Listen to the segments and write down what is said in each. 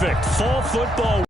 Perfect. Full football.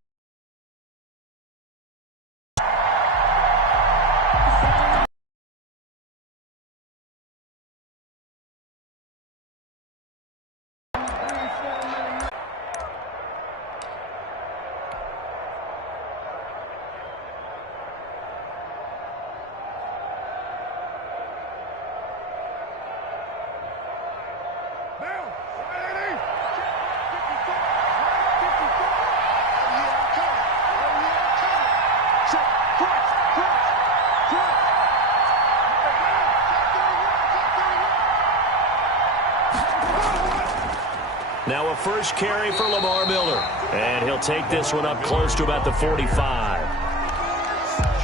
Now a first carry for Lamar Miller. And he'll take this one up close to about the 45.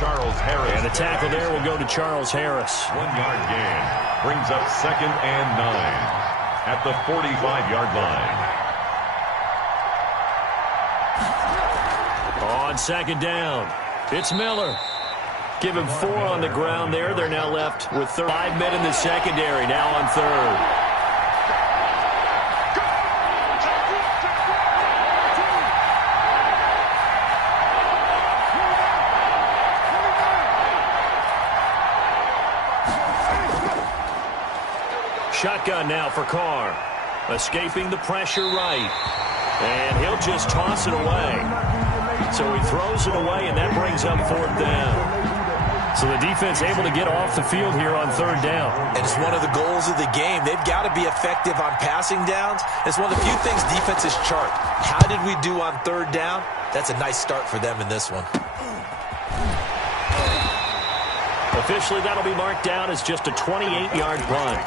Charles Harris. And the tackle there will go to Charles Harris. 1 yard gain. Brings up 2nd and 9 at the 45-yard line. On 2nd down, it's Miller. Give him 4 on the ground there. They're now left with 5 men in the secondary, now on 3rd. Shotgun now for Carr. Escaping the pressure right. And he'll just toss it away. So he throws it away, and that brings up 4th down. So the defense able to get off the field here on 3rd down. And it's one of the goals of the game. They've got to be effective on passing downs. It's one of the few things defenses chart. How did we do on 3rd down? That's a nice start for them in this one. Officially, that'll be marked down as just a 28-yard punt.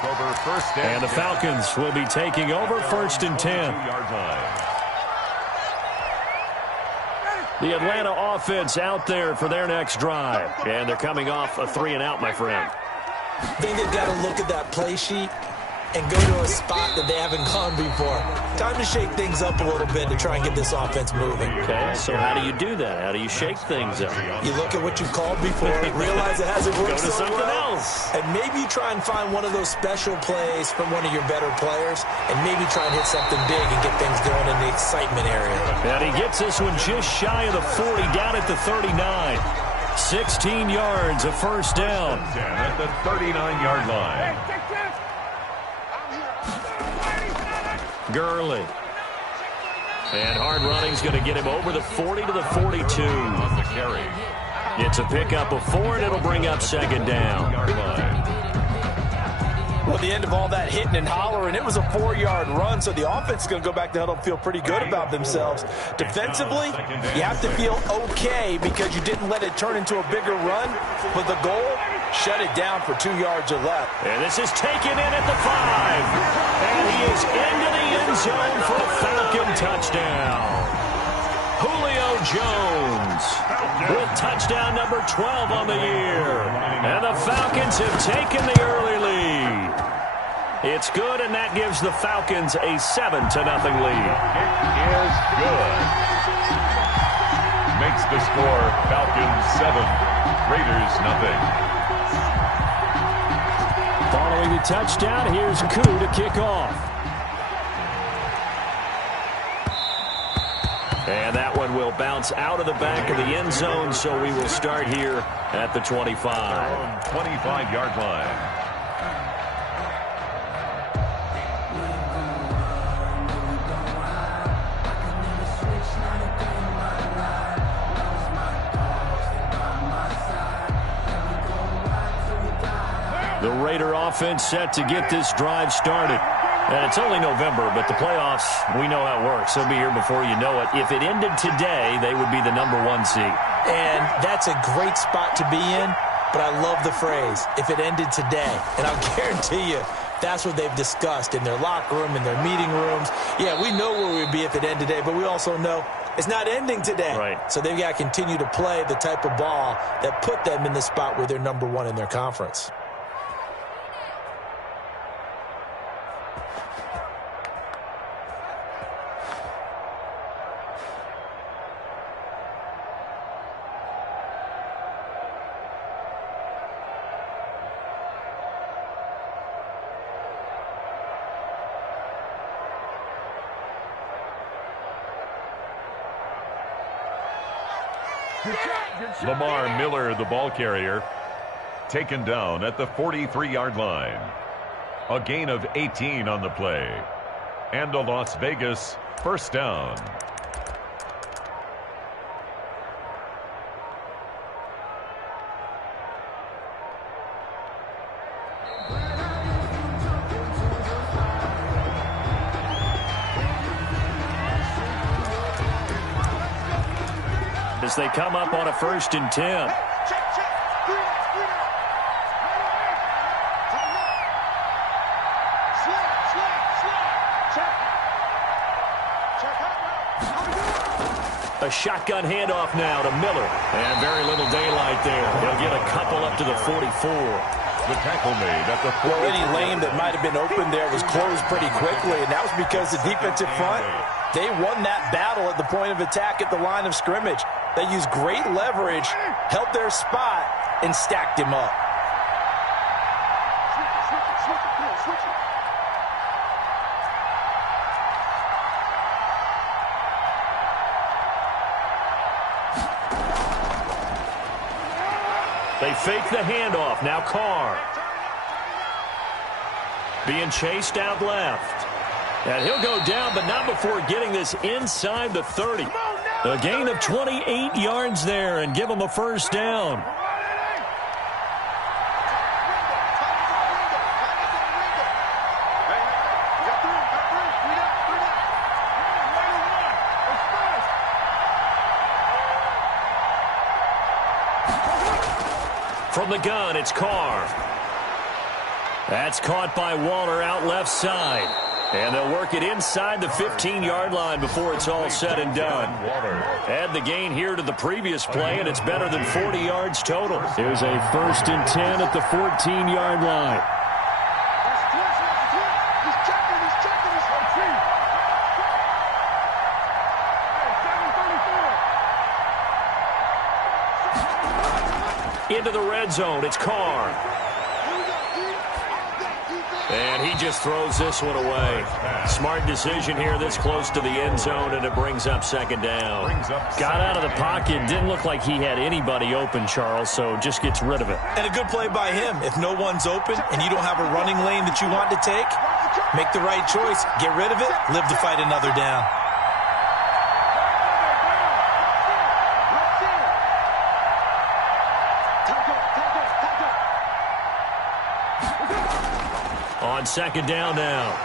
And the Falcons will be taking over 1st and 10. The Atlanta offense out there for their next drive. And they're coming off a 3-and-out, my friend. I think they've got to look at that play sheet and go to a spot that they haven't gone before. Time to shake things up a little bit to try and get this offense moving. Okay, so how do you do that? How do you shake things up? You look at what you called before, realize it hasn't worked so well. Go to something else. And maybe you try and find one of those special plays from one of your better players, and maybe try and hit something big and get things going in the excitement area. And he gets this one just shy of the 40, down at the 39. 16 yards, a 1st down. At the 39-yard line. Gurley. And hard running's going to get him over the 40 to the 42. On the carry. It's a pickup of 4, and it'll bring up 2nd down. Well, the end of all that hitting and hollering, it was a 4-yard run, so the offense is going to go back to huddle and feel pretty good about themselves. Defensively, you have to feel okay because you didn't let it turn into a bigger run, but the goal, shut it down for 2 yards or less. And this is taken in at the 5. And he is into the end zone for a Falcon touchdown. Julio Jones with touchdown number 12 on the year. And the Falcons have taken the early lead. It's good, and that gives the Falcons a 7-0 lead. It is good. Makes the score Falcons 7, Raiders nothing. Following the touchdown, here's Koo to kick off. And that one will bounce out of the back of the end zone, so we will start here at the 25. 25-yard line. The Raider offense set to get this drive started. And it's only November, but the playoffs, we know how it works. They'll be here before you know it. If it ended today, they would be the number 1 seed. And that's a great spot to be in, but I love the phrase, if it ended today. And I'll guarantee you, that's what they've discussed in their locker room, in their meeting rooms. Yeah, we know where we'd be if it ended today, but we also know it's not ending today. Right. So they've got to continue to play the type of ball that put them in the spot where they're number 1 in their conference. Lamar Miller, the ball carrier, taken down at the 43-yard line. A gain of 18 on the play. And a Las Vegas first down. As they come up on a 1st and 10. A shotgun handoff now to Miller. And very little daylight there. He'll get a couple up to the 44. The tackle made at the 40. Well, any lane that might have been open there was closed pretty quickly, and that was because the defensive front, they won that battle at the point of attack at the line of scrimmage. They used great leverage, held their spot, and stacked him up. They fake the handoff. Now Carr. Being chased out left. And he'll go down, but not before getting this inside the 30. A gain of 28 yards there and give him a first down. From the gun, it's Carr. That's caught by Waller out left side. And they'll work it inside the 15-yard line before it's all said and done. Add the gain here to the previous play, and it's better than 40 yards total. Here's a 1st and 10 at the 14-yard line. Into the red zone, it's Carr. And he just throws this one away. Smart decision here this close to the end zone, and it brings up 2nd down. Got out of the pocket, didn't look like he had anybody open, Charles, so just gets rid of it. And a good play by him. If no one's open and you don't have a running lane that you want to take, make the right choice. Get rid of it, live to fight another down. On 2nd down now,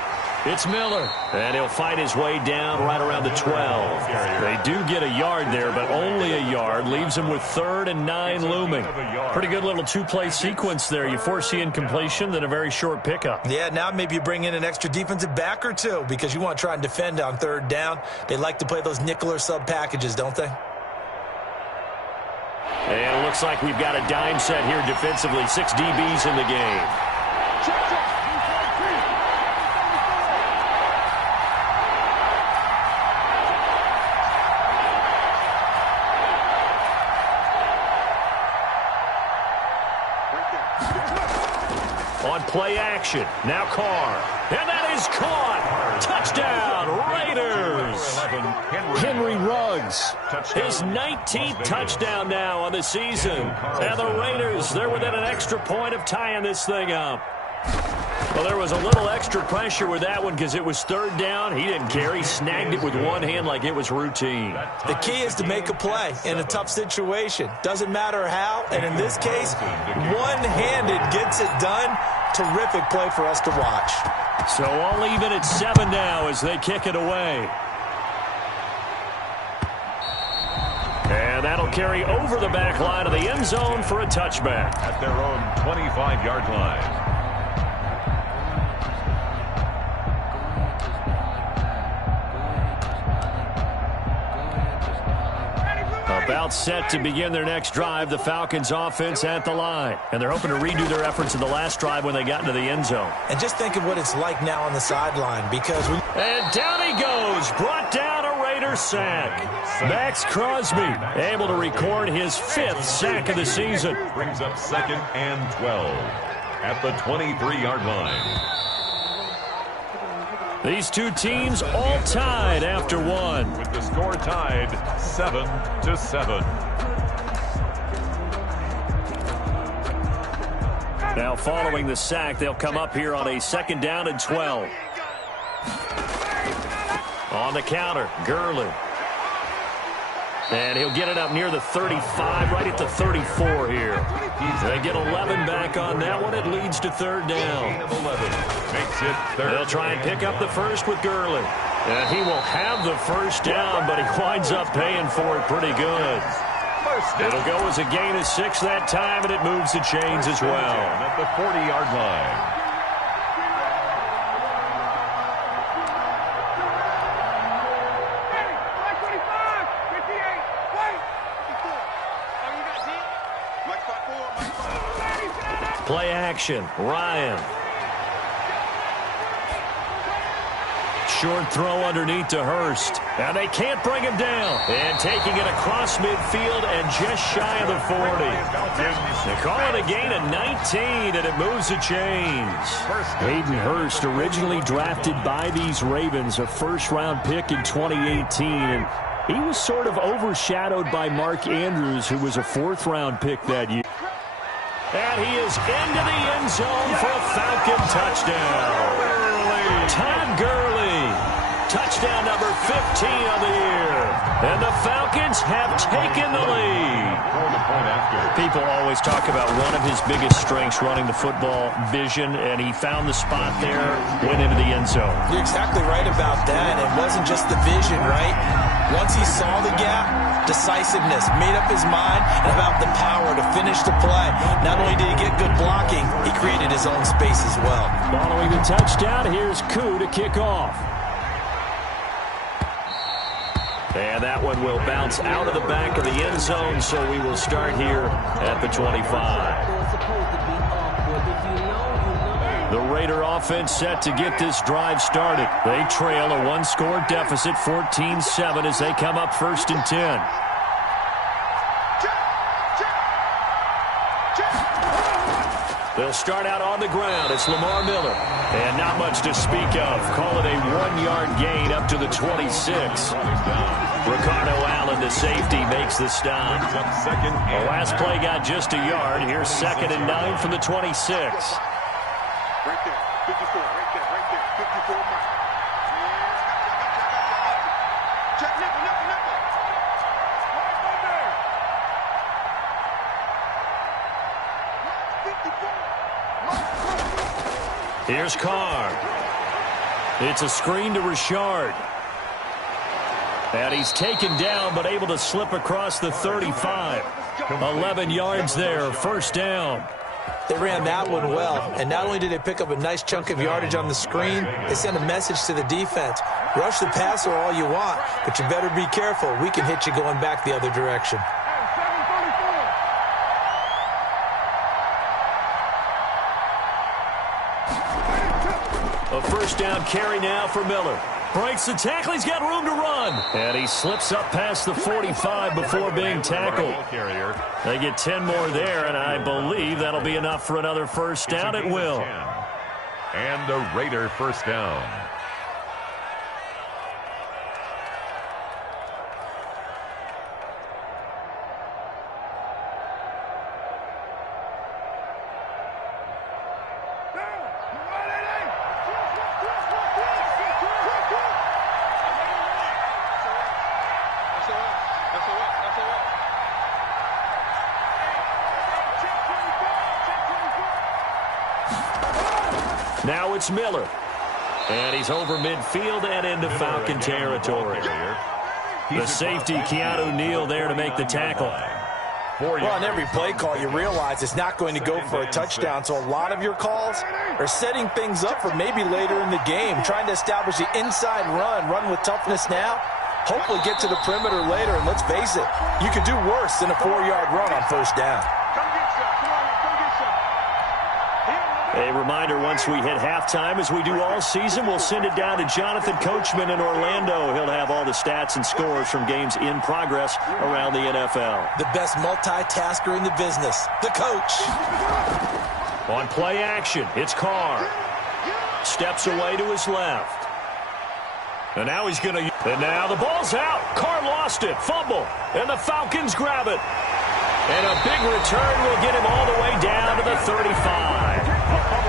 it's Miller, and he'll fight his way down right around the 12. They do get a yard there, but only a yard. Leaves him with 3rd and 9 looming. Pretty good little two-play sequence there. You force the incompletion, then a very short pickup. Yeah, now maybe you bring in an extra defensive back or two because you want to try and defend on 3rd down. They like to play those nickel or sub packages, don't they? And it looks like we've got a dime set here defensively. 6 DBs in the game. On play action, now Carr. And that is caught. Touchdown, Raiders. Henry Ruggs, his 19th touchdown now on the season. And the Raiders, they're within an extra point of tying this thing up. Well, there was a little extra pressure with that one because it was 3rd down. He didn't care. He snagged it with one hand like it was routine. The key is to make a play in a tough situation. Doesn't matter how, and in this case, one-handed gets it done. Terrific play for us to watch. So all even at 7 now as they kick it away. And that'll carry over the back line of the end zone for a touchback. At their own 25-yard line. About set to begin their next drive, the Falcons offense at the line. And they're hoping to redo their efforts in the last drive when they got into the end zone. And just think of what it's like now on the sideline because we... And down he goes, brought down a Raider sack. Max Crosby able to record his 5th sack of the season. Brings up 2nd and 12 at the 23-yard line. These two teams all tied after one. With the score tied 7-7. Now following the sack, they'll come up here on a 2nd down and 12. On the counter, Gurley. And he'll get it up near the 35, right at the 34 here. They get 11 back on that one. It leads to 3rd down. Makes it 3rd. They'll try and pick up the first with Gurley. And he will have the 1st down, but he winds up paying for it pretty good. It'll go as a gain of 6 that time, and it moves the chains as well. At the 40-yard line. Play action, Ryan. Short throw underneath to Hurst. And they can't bring him down. And taking it across midfield and just shy of the 40. They call it a gain of 19, and it moves the chains. Hayden Hurst, originally drafted by these Ravens, a 1st-round pick in 2018. And he was sort of overshadowed by Mark Andrews, who was a 4th-round pick that year. And he is into the end zone for a Falcon touchdown. Todd Gurley, touchdown number 15 of the year. And the Falcons have taken the lead. People always talk about one of his biggest strengths, running the football, vision, and he found the spot there, went into the end zone. You're exactly right about that. It wasn't just the vision, right? Once he saw the gap, decisiveness, made up his mind, and about the power to finish the play. Not only did he get good blocking, he created his own space as well. Following the touchdown, here's Koo to kick off. And that one will bounce out of the back of the end zone, so we will start here at the 25. The Raider offense set to get this drive started. They trail a 1-score deficit, 14-7, as they come up 1st and 10. They'll start out on the ground. It's Lamar Miller. And not much to speak of. Call it a 1-yard gain up to the 26. Ricardo Allen, the safety, makes the stop. The last play got just a yard. Here's 2nd and 9 from the 26. Right there, 54, right there, 54 miles. Check, nickel. Here's Carr. It's a screen to Richard. And he's taken down, but able to slip across the 35. 11 yards there, 1st down. They ran that one well, and not only did they pick up a nice chunk of yardage on the screen, they sent a message to the defense. Rush the passer all you want, but you better be careful. We can hit you going back the other direction. A 1st down carry now for Miller. Breaks the tackle. He's got room to run. And he slips up past the 45 before being tackled. They get 10 more there, and I believe that'll be enough for another 1st down. It will. And a Raider 1st down. Now it's Miller. And he's over midfield and into Falcon territory. The safety, Keanu Neal, there to make the tackle. Well, on every play call, you realize it's not going to go for a touchdown. So a lot of your calls are setting things up for maybe later in the game, trying to establish the inside run with toughness now, hopefully get to the perimeter later. And let's face it, you could do worse than a 4-yard run on 1st down. A reminder, once we hit halftime, as we do all season, we'll send it down to Jonathan Coachman in Orlando. He'll have all the stats and scores from games in progress around the NFL. The best multitasker in the business, the coach. On play action, it's Carr. Steps away to his left. And now he's going to... And now the ball's out. Carr lost it. Fumble. And the Falcons grab it. And a big return will get him all the way down to the 35.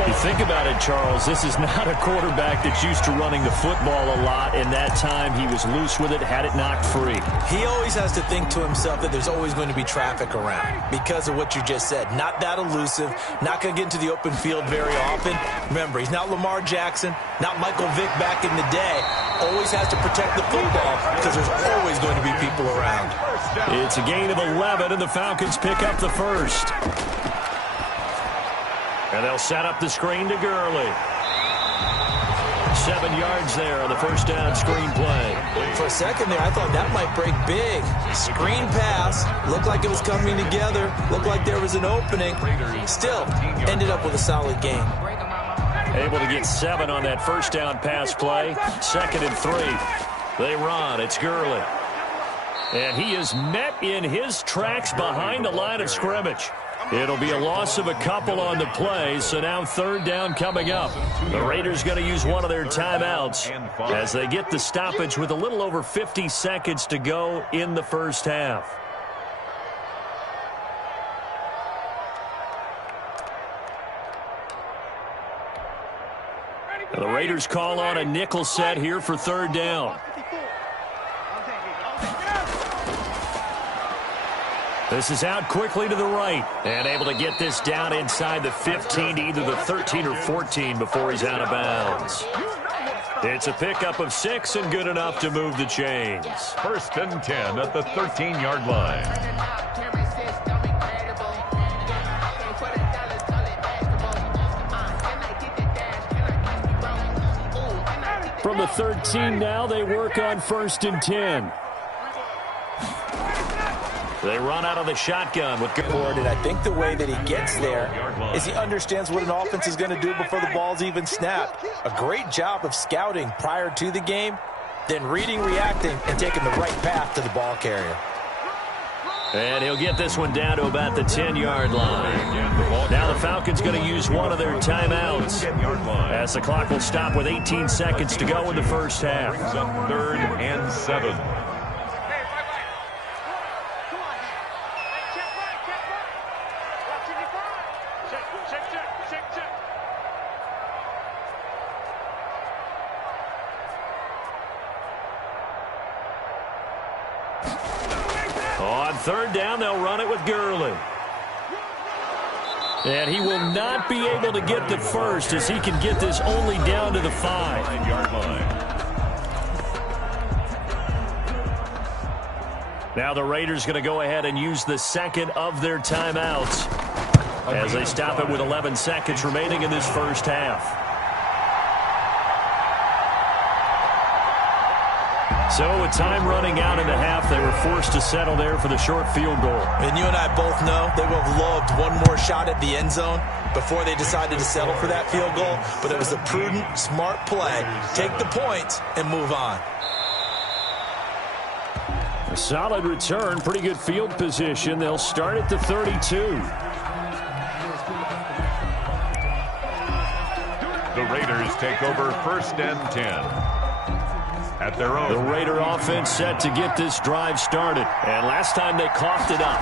You think about it, Charles, this is not a quarterback that's used to running the football a lot, and that time he was loose with it, had it knocked free. He always has to think to himself that there's always going to be traffic around because of what you just said. Not that elusive, not going to get into the open field very often. Remember, he's not Lamar Jackson, not Michael Vick back in the day. Always has to protect the football because there's always going to be people around. It's a gain of 11, and the Falcons pick up the first. And they'll set up the screen to Gurley. 7 yards there on the first down screen play. For a second there, I thought that might break big. Screen pass. Looked like it was coming together. Looked like there was an opening. Still, ended up with a solid gain. Able to get 7 on that first down pass play. 2nd and 3. They run. It's Gurley. And he is met in his tracks behind the line of scrimmage. It'll be a loss of a couple on the play, so now 3rd down coming up. The Raiders going to use one of their timeouts as they get the stoppage with a little over 50 seconds to go in the first half. The Raiders call on a nickel set here for 3rd down. This is out quickly to the right. And able to get this down inside the 15 to either the 13 or 14 before he's out of bounds. It's a pickup of 6 and good enough to move the chains. 1st and 10 at the 13-yard line. From the 13 now, they work on 1st and 10. They run out of the shotgun with Gurley. And I think the way that he gets there is he understands what an offense is going to do before the ball's even snapped. A great job of scouting prior to the game, then reading, reacting, and taking the right path to the ball carrier. And he'll get this one down to about the 10-yard line. Now the Falcons going to use one of their timeouts as the clock will stop with 18 seconds to go in the first half. 3rd and 7. On 3rd down, they'll run it with Gurley. And he will not be able to get the first as he can get this only down to the 5-yard line. Now the Raiders going to go ahead and use the 2nd of their timeouts as they stop it with 11 seconds remaining in this first half. So with time running out in the half, they were forced to settle there for the short field goal. And you and I both know they would have loved one more shot at the end zone before they decided to settle for that field goal. But it was a prudent, smart play. Take the points and move on. A solid return, pretty good field position. They'll start at the 32. The Raiders take over 1st and 10. At their own. The Raider offense set to get this drive started. And last time they coughed it up,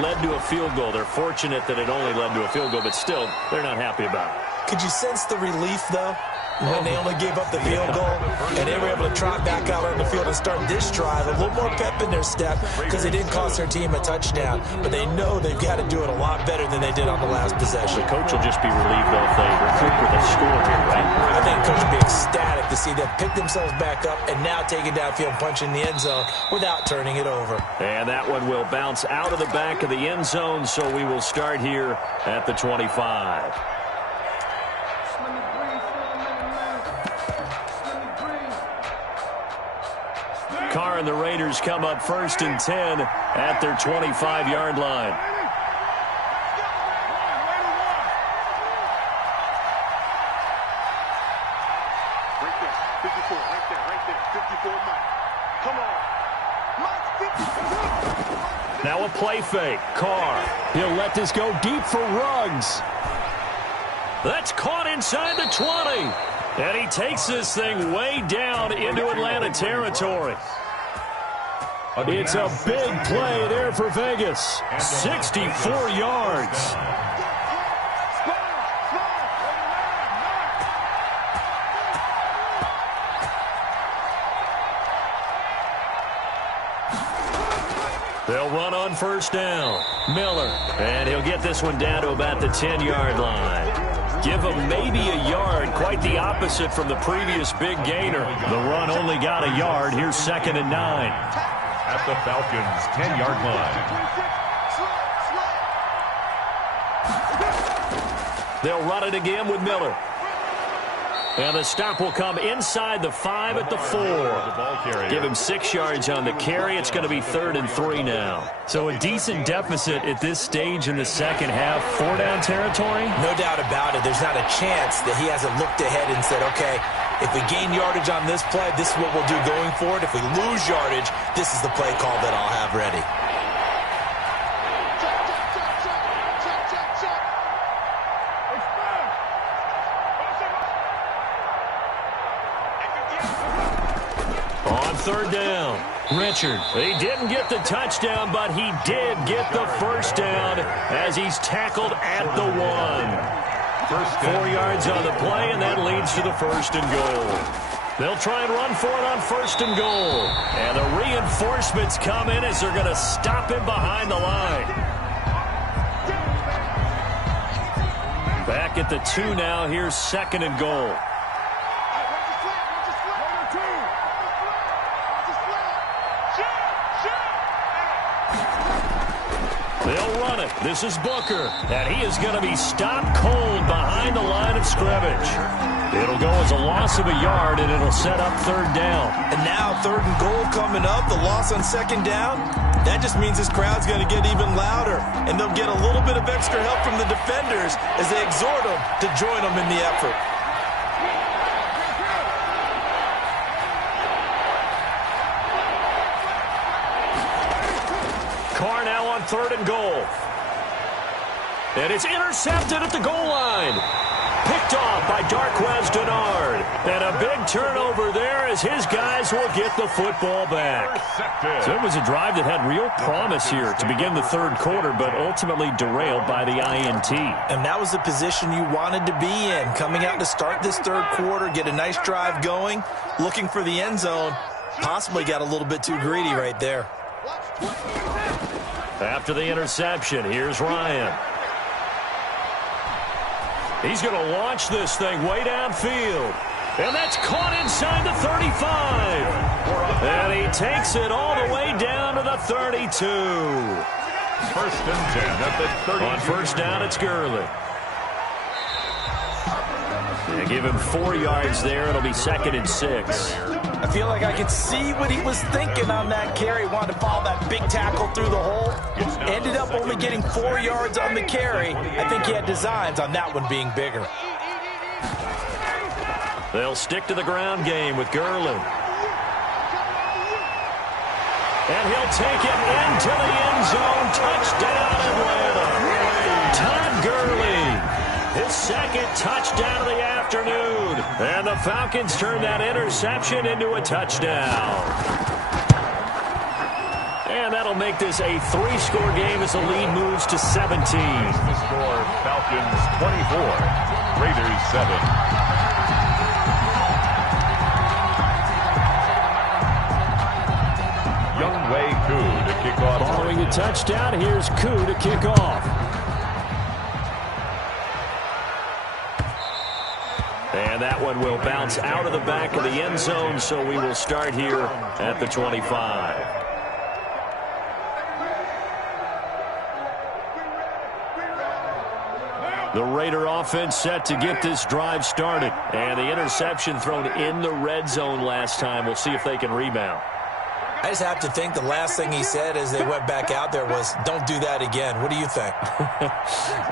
led to a field goal. They're fortunate that it only led to a field goal, but still, they're not happy about it. Could you sense the relief, though, when they only gave up the field goal and they were able to trot back out on the field and start this drive? A little more pep in their step because they didn't cost their team a touchdown. But they know they've got to do it a lot better than they did on the last possession. The coach will just be relieved, though, if they recoup with a score here, right? I think the coach will be ecstatic to see them pick themselves back up and now take it downfield, punch in the end zone without turning it over. And that one will bounce out of the back of the end zone, so we will start here at the 25. Carr and the Raiders come up 1st and 10 at their 25-yard line. Right there, 54, right there, 54, Mike. Come on. Mike, 54. Now a play fake. Carr. He'll let this go deep for Ruggs. That's caught inside the 20. And he takes this thing way down into Atlanta territory. It's a big play there for Vegas. 64 yards. They'll run on first down. Miller. And he'll get this one down to about the 10-yard line. Give him maybe a yard. Quite the opposite from the previous big gainer. The run only got a yard. Here's 2nd and 9. At the Falcons' 10-yard line. They'll run it again with Miller. And the stop will come inside the 5 at the 4. Give him 6 yards on the carry. It's going to be 3rd and 3 now. So a decent deficit at this stage in the second half. 4-down territory? No doubt about it. There's not a chance that he hasn't looked ahead and said, okay, if we gain yardage on this play, this is what we'll do going forward. If we lose yardage, this is the play call that I'll have ready. On 3rd down, Richard. He didn't get the touchdown, but he did get the first down as he's tackled at the 1. 4 yards on the play, and that leads to the 1st and goal. They'll try and run for it on 1st and goal. And the reinforcements come in as they're going to stop him behind the line. Back at the 2 now. Here's 2nd and goal. They'll run it. This is Booker. And he is going to be stopped cold behind the line of scrimmage. It'll go as a loss of a yard, and it'll set up 3rd down. And now 3rd and goal coming up. The loss on 2nd down. That just means this crowd's going to get even louder. And they'll get a little bit of extra help from the defenders as they exhort them to join them in the effort. Carr now on 3rd and goal. And it's intercepted at the goal line. Picked off by Darquez Denard. And a big turnover there as his guys will get the football back. So it was a drive that had real promise here to begin the 3rd quarter, but ultimately derailed by the INT. And that was the position you wanted to be in. Coming out to start this 3rd quarter, get a nice drive going, looking for the end zone. Possibly got a little bit too greedy right there. After the interception, here's Ryan. He's going to launch this thing way downfield. And that's caught inside the 35. And he takes it all the way down to the 32. 1st and 10 at the 32. On 1st down, it's Gurley. They give him 4 yards there. It'll be 2nd and 6. I feel like I could see what he was thinking on that carry. Wanted to follow that big tackle through the hole. Ended up only getting 4 yards on the carry. I think he had designs on that one being bigger. They'll stick to the ground game with Gurley. And he'll take it into the end zone. Touchdown, Atlanta. Todd Gurley. His 2nd touchdown of the afternoon. And the Falcons turn that interception into a touchdown. And that'll make this a 3-score game as the lead moves to 17. The score, Falcons 24, Raiders 7. Younghoe Koo to kick off. Following the touchdown, here's Koo to kick off. And that one will bounce out of the back of the end zone, so we will start here at the 25. The Raider offense set to get this drive started. And the interception thrown in the red zone last time. We'll see if they can rebound. I just have to think the last thing he said as they went back out there was, don't do that again. What do you think?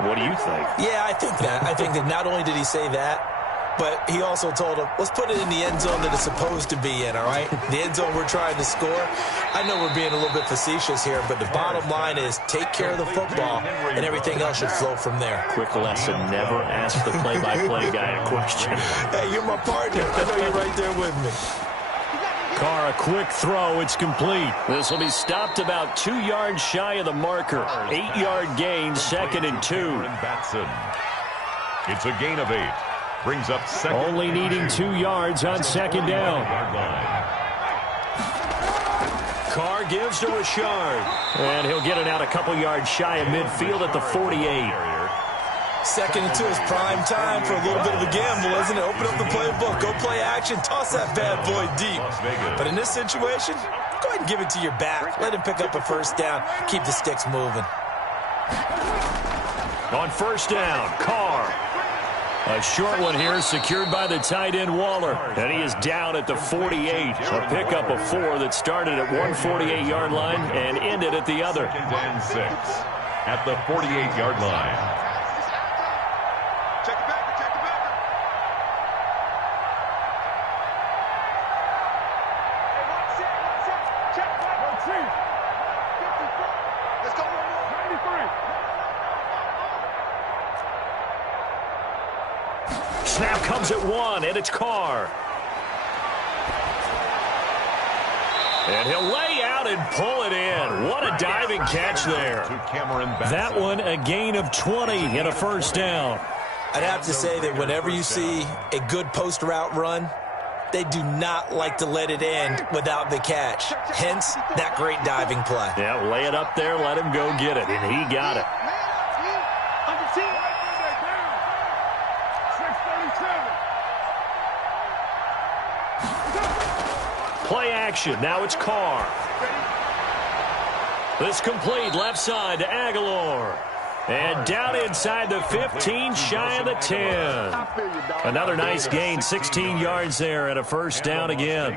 What do you think? Yeah, I think that. I think that not only did he say that, but he also told him, let's put it in the end zone that it's supposed to be in, all right? The end zone we're trying to score. I know we're being a little bit facetious here, but the bottom line is take care of the football, and everything else should flow from there. Quick lesson, never ask the play-by-play guy a question. Hey, you're my partner. I know you're right there with me. Carr, a quick throw. It's complete. This will be stopped about 2 yards shy of the marker. 8-yard gain, 2nd and 2. It's a gain of 8. Brings up second. Only needing 2 yards on 2nd down. Carr gives to Richard. And he'll get it out a couple yards shy of midfield at the 48. Second into his prime time for a little bit of a gamble, isn't it? Open up the playbook, go play action, toss that bad boy deep. But in this situation, go ahead and give it to your back. Let him pick up a first down. Keep the sticks moving. On first down, Carr. A short one here, secured by the tight end Waller. And he is down at the 48. A pickup of 4 that started at one 48-yard line and ended at the other. 2nd and 6 at the 48-yard line. Snap comes at 1, and it's Carr. And he'll lay out and pull it in. What a diving catch there. That one a gain of 20 and a first down. I'd have to say that whenever you see a good post route run, they do not like to let it end without the catch. Hence, that great diving play. Yeah, lay it up there, let him go get it, and he got it. Play action. Now it's Carr. This complete left side to Aguilar. And down inside the 15, shy of the 10. Another nice gain, 16 yards there and a first down again.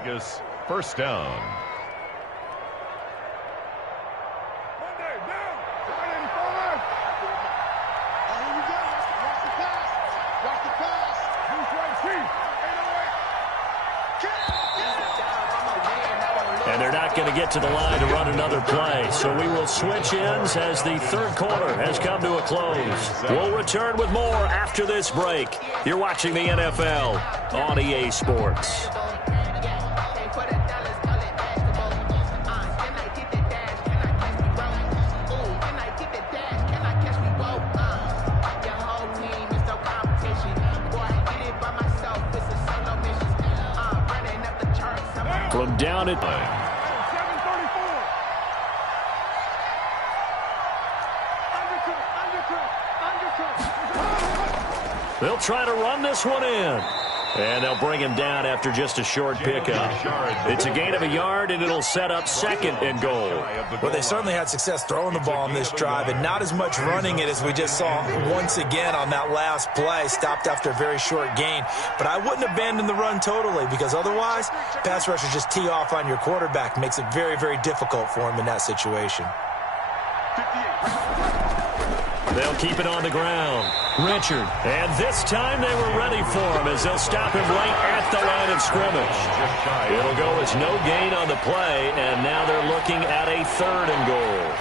First down. And they're not going to get to the line to run another play. So we will switch ends as the third quarter has come to a close. We'll return with more after this break. You're watching the NFL on EA Sports. From down at they'll try to run this one in. And they'll bring him down after just a short pickup. It's a gain of a yard, and it'll set up 2nd and goal. Well, they certainly had success throwing the ball on this drive, and not as much running it as we just saw once again on that last play. Stopped after a very short gain. But I wouldn't abandon the run totally, because otherwise, pass rushers just tee off on your quarterback. Makes it very, very difficult for him in that situation. They'll keep it on the ground. Richard. And this time they were ready for him as they'll stop him right at the line of scrimmage. It'll go as no gain on the play, and now they're looking at a 3rd and goal.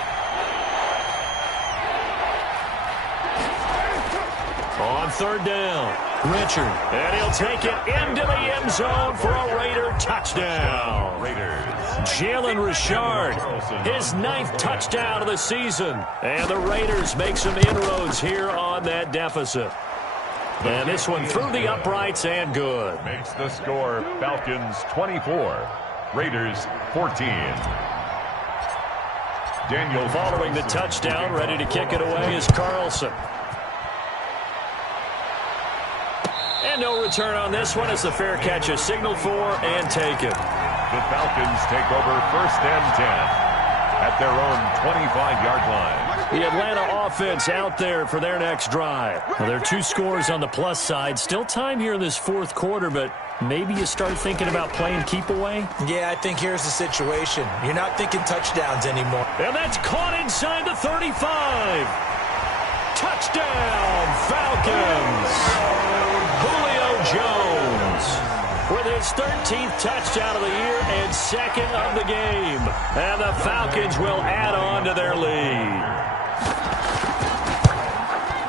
On 3rd down, Richard. And he'll take it into the end zone for a Raider touchdown. Raiders. Jalen Richard, his 9th touchdown of the season. And the Raiders make some inroads here on that deficit. And this one through the uprights and good. Makes the score Falcons 24, Raiders 14. Daniel following the touchdown, ready to kick it away is Carlson. And no return on this one as the fair catch is signaled for and taken. The Falcons take over 1st and 10 at their own 25-yard line. The Atlanta offense out there for their next drive. Well, there are 2 scores on the plus side. Still time here in this 4th quarter, but maybe you start thinking about playing keep away? Yeah, I think here's the situation. You're not thinking touchdowns anymore. And that's caught inside the 35. Touchdown, Falcons. Julio Jones with his 13th touchdown of the year and 2nd of the game. And the Falcons will add on to their lead.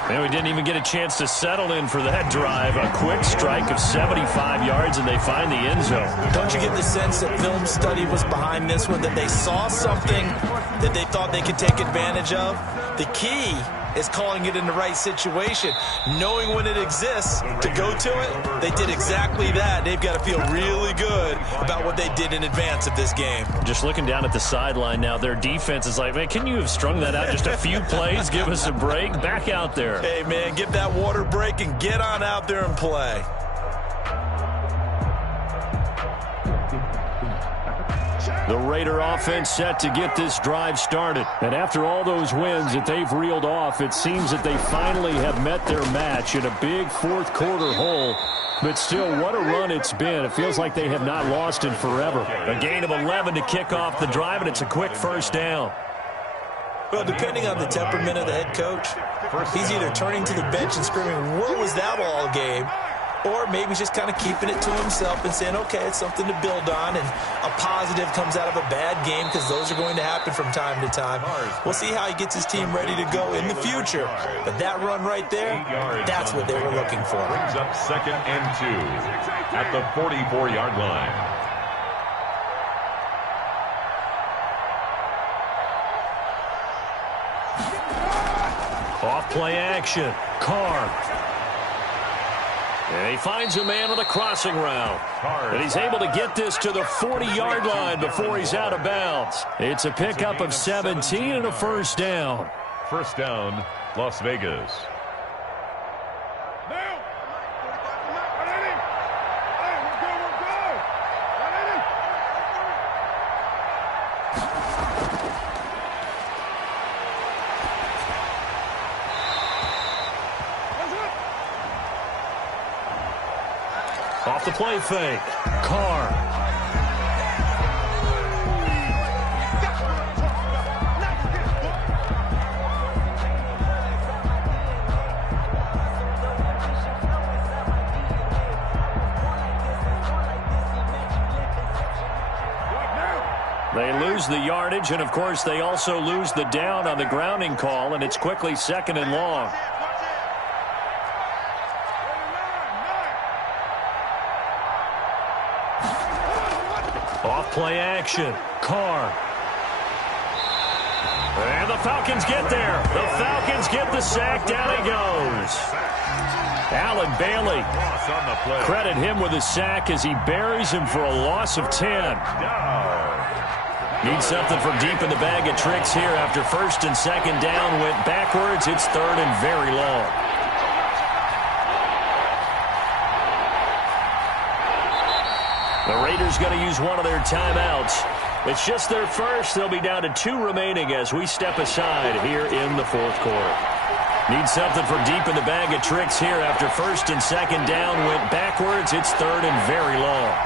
And we didn't even get a chance to settle in for that drive. A quick strike of 75 yards, and they find the end zone. Don't you get the sense that film study was behind this one, that they saw something that they thought they could take advantage of? The key is calling it in the right situation, knowing when it exists to go to it. They did exactly that. They've got to feel really good about what they did in advance of this game. Just looking down at the sideline now, their defense is like, man, can you have strung that out just a few plays? Give us a break. Back out there. Hey, man, give that water break and get on out there and play. The Raider offense set to get this drive started. And after all those wins that they've reeled off, it seems that they finally have met their match in a big fourth quarter hole. But still, what a run it's been. It feels like they have not lost in forever. A gain of 11 to kick off the drive, and it's a quick first down. Well, depending on the temperament of the head coach, he's either turning to the bench and screaming, what was that all game? Or maybe he's just kind of keeping it to himself and saying, okay, it's something to build on, and a positive comes out of a bad game because those are going to happen from time to time. We'll see how he gets his team ready to go in the future. But that run right there, that's what they were looking for. Brings up 2nd and 2 at the 44-yard line. Off play action. Carr. And he finds a man on the crossing route. And he's able to get this to the 40-yard line before he's out of bounds. It's a pickup of 17 and a first down. First down, Las Vegas. Off the play fake. Carr. They lose the yardage, and of course they also lose the down on the grounding call, and it's quickly 2nd and long. Off play action. Carr. And the Falcons get there. The Falcons get the sack. Down he goes. Alan Bailey. Credit him with a sack as he buries him for a loss of 10. Need something from deep in the bag of tricks here after 1st and 2nd down went backwards. It's 3rd and very long. The Raiders going to use one of their timeouts. It's just their first. They'll be down to 2 remaining as we step aside here in the 4th quarter. Need something from deep in the bag of tricks here after 1st and 2nd down went backwards. It's 3rd and very long.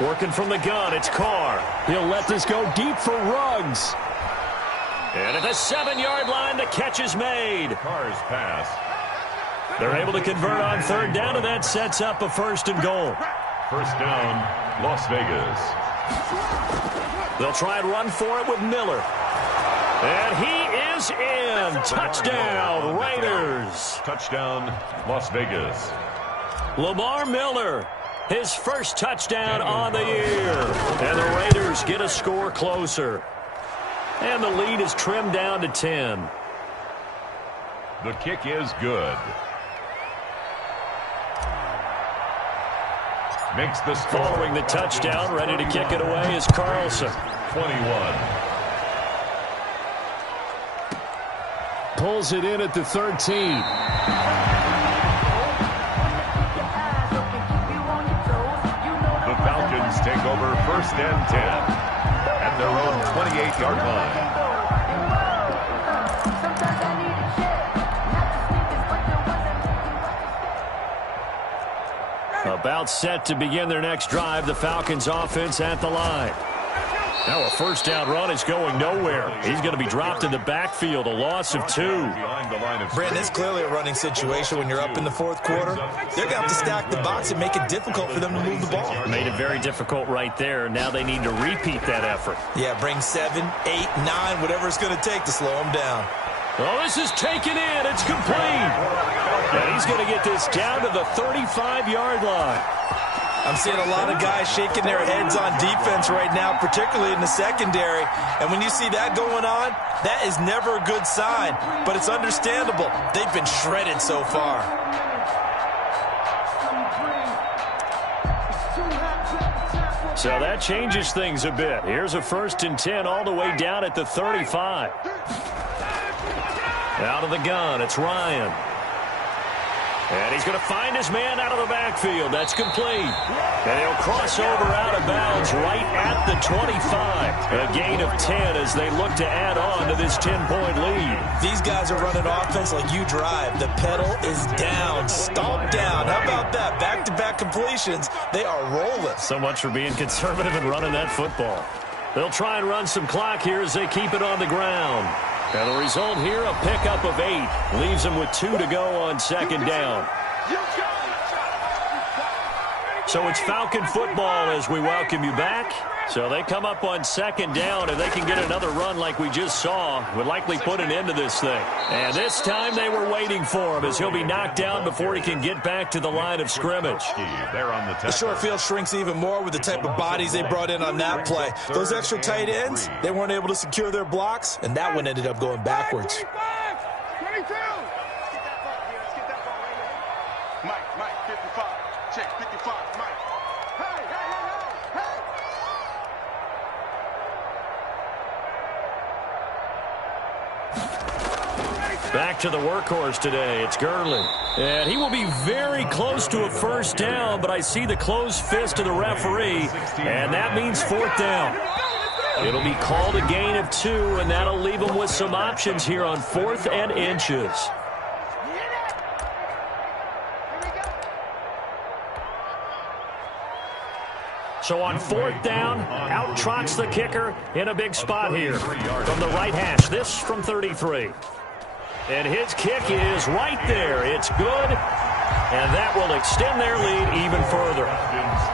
Working from the gun, it's Carr. He'll let this go deep for Ruggs. And at the 7-yard line, the catch is made. Carr's pass. They're able to convert on 3rd down, and that sets up a 1st and goal. First down, Las Vegas. They'll try and run for it with Miller. And he is in. Touchdown, Raiders. Touchdown, Las Vegas. Lamar Miller. His first touchdown on the year. And the Raiders get a score closer. And the lead is trimmed down to 10. The kick is good. Makes the score. Following the touchdown, ready to kick it away is Carlson. 21. Pulls it in at the 13. Take over 1st and 10 at their own 28-yard line. About set to begin their next drive, the Falcons offense at the line. Now a first down run is going nowhere. He's going to be dropped in the backfield, a loss of 2. Brandon, it's clearly a running situation when you're up in the fourth quarter. They're going to have to stack the box and make it difficult for them to move the ball. Made it very difficult right there. Now they need to repeat that effort. Yeah, bring 7, 8, 9, whatever it's going to take to slow them down. Oh, this is taken in. It's complete. And he's going to get this down to the 35-yard line. I'm seeing a lot of guys shaking their heads on defense right now, particularly in the secondary. And when you see that going on, that is never a good sign. But it's understandable. They've been shredded so far. So that changes things a bit. Here's a 1st and 10 all the way down at the 35. Out of the gun, it's Ryan. And he's going to find his man out of the backfield. That's complete. And he'll cross over out of bounds right at the 25. A gain of 10 as they look to add on to this 10-point lead. These guys are running offense like you drive. The pedal is down, stomp down. How about that? Back-to-back completions. They are rolling. So much for being conservative and running that football. They'll try and run some clock here as they keep it on the ground. And the result here, a pickup of 8. Leaves them with 2 to go on 2nd down. So it's Falcon football as we welcome you back. So they come up on 2nd down. If they can get another run like we just saw, would likely put an end to this thing. And this time they were waiting for him as he'll be knocked down before he can get back to the line of scrimmage. The short field shrinks even more with the type of bodies they brought in on that play. Those extra tight ends, they weren't able to secure their blocks, and that one ended up going backwards. Mike, 55. Check, 55, Mike. Back to the workhorse today. It's Gurley. And he will be very close to a 1st down, but I see the closed fist of the referee, and that means 4th down. It'll be called a gain of 2, and that'll leave them with some options here on 4th and inches. So on 4th down, out trots the kicker in a big spot here from the right hash. This from 33. And his kick is right there. It's good, and that will extend their lead even further.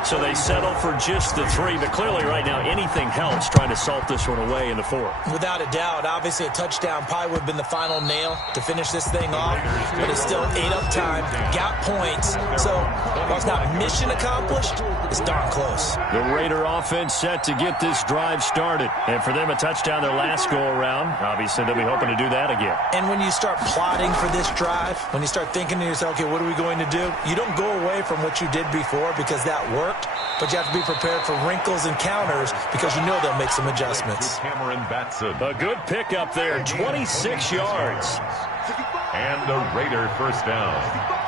So they settle for just the 3, but clearly right now anything helps trying to salt this one away in the 4th. Without a doubt, obviously a touchdown probably would have been the final nail to finish this thing off, but it's still ate up time, got points. So while it's not mission accomplished, it's darn close. The Raider offense set to get this drive started, and for them a touchdown their last go-around. Obviously they'll be hoping to do that again. And when you start plotting for this drive, when you start thinking to yourself, okay, what are we going to do? You don't go away from what you did before because that worked, but you have to be prepared for wrinkles and counters because you know they'll make some adjustments. A good pickup there, 26 yards. And a Raider 1st down.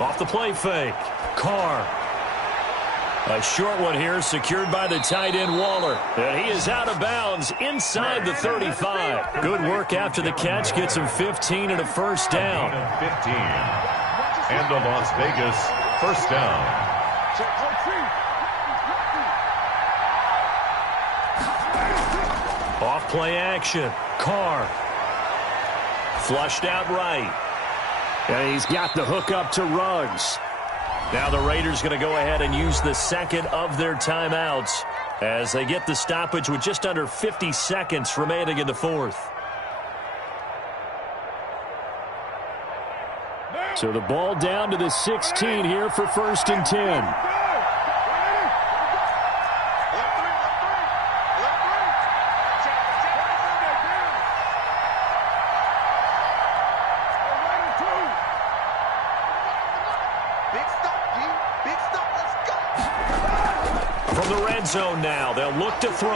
Off the play fake. Carr. A short one here secured by the tight end Waller. And he is out of bounds inside the 35. Good work after the catch. Gets him 15 and a 1st down. 15. And a Las Vegas 1st down. Off play action. Carr. Flushed out right. And he's got the hook up to Ruggs. Now the Raiders going to go ahead and use the 2nd of their timeouts as they get the stoppage with just under 50 seconds remaining in the 4th. So the ball down to the 16 here for 1st and 10. Zone now. They'll look to throw.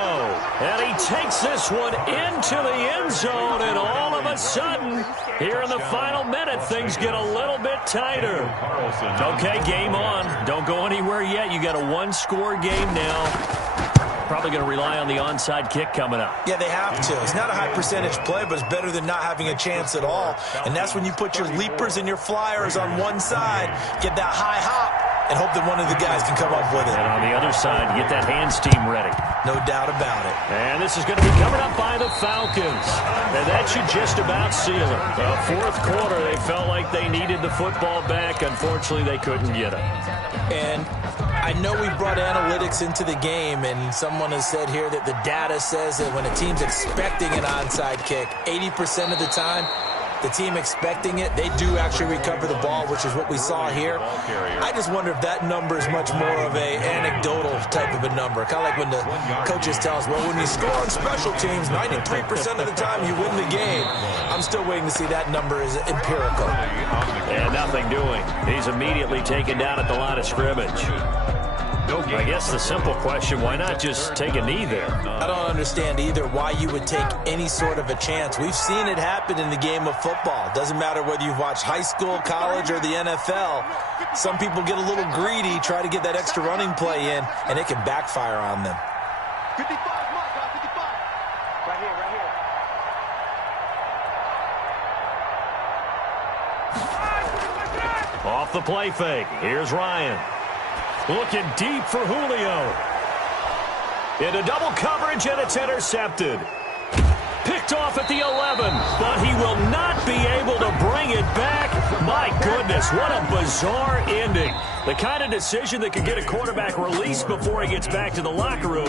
And he takes this one into the end zone, and all of a sudden, here in the final minute, things get a little bit tighter. Okay, game on. Don't go anywhere yet. You got a 1-score game now. Probably going to rely on the onside kick coming up. Yeah, they have to. It's not a high percentage play, but it's better than not having a chance at all. And that's when you put your leapers and your flyers on one side, get that high hop, and hope that one of the guys can come up with it. And on the other side, get that hands team ready. No doubt about it. And this is going to be covered up by the Falcons. And that should just about seal it. The fourth quarter, they felt like they needed the football back. Unfortunately, they couldn't get it. And I know we brought analytics into the game, and someone has said here that the data says that when a team's expecting an onside kick, 80% of the time, the team expecting it, they do actually recover the ball, which is what we saw here. I just wonder if that number is much more of a anecdotal type of a number. Kind of like when the coaches tell us, well, when you score on special teams, 93% of the time you win the game. I'm still waiting to see that number is empirical. And nothing doing. He's immediately taken down at the line of scrimmage. I guess the simple question, why not just take a knee there? I don't understand either why you would take any sort of a chance. We've seen it happen in the game of football. Doesn't matter whether you've watched high school, college, or the NFL. Some people get a little greedy, try to get that extra running play in, and it can backfire on them. 55, Mike, 55. Right here, right here. Off the play fake. Here's Ryan. Looking deep for Julio. Into double coverage, and it's intercepted. Picked off at the 11, but he will not be able to bring it back. My goodness, what a bizarre ending. The kind of decision that could get a quarterback released before he gets back to the locker room.